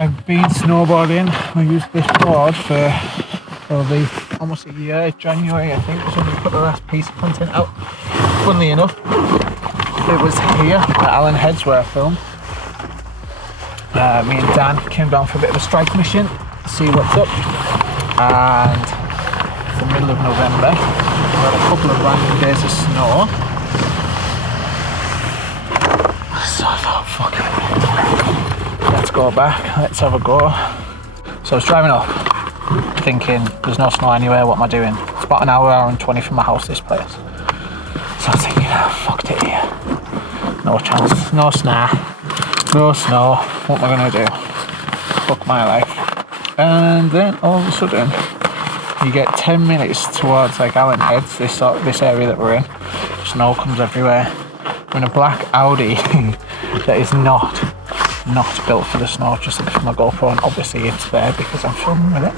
I've been snowboarding. I used this board for probably almost a year. January, I think, was when we put the last piece of content out. Funnily enough, it was here at Allenheads where I filmed. Me and Dan came down for a bit of a strike mission to see what's up, and it's the middle of November. We've had a couple of random days of snow, so I thought, fuck it, let's go back, let's have a go. So I was driving up thinking there's no snow anywhere, what am I doing? It's about an hour and 20 from my house, this place. So I was thinking, fucked it here, no chance, no snow, what am I gonna do? Fuck my life. And then all of a sudden you get 10 minutes towards like Allenheads, this area that we're in. Snow comes everywhere. I'm in a black Audi that is not built for the snow. Just left my GoPro, and obviously it's there because I'm filming with it.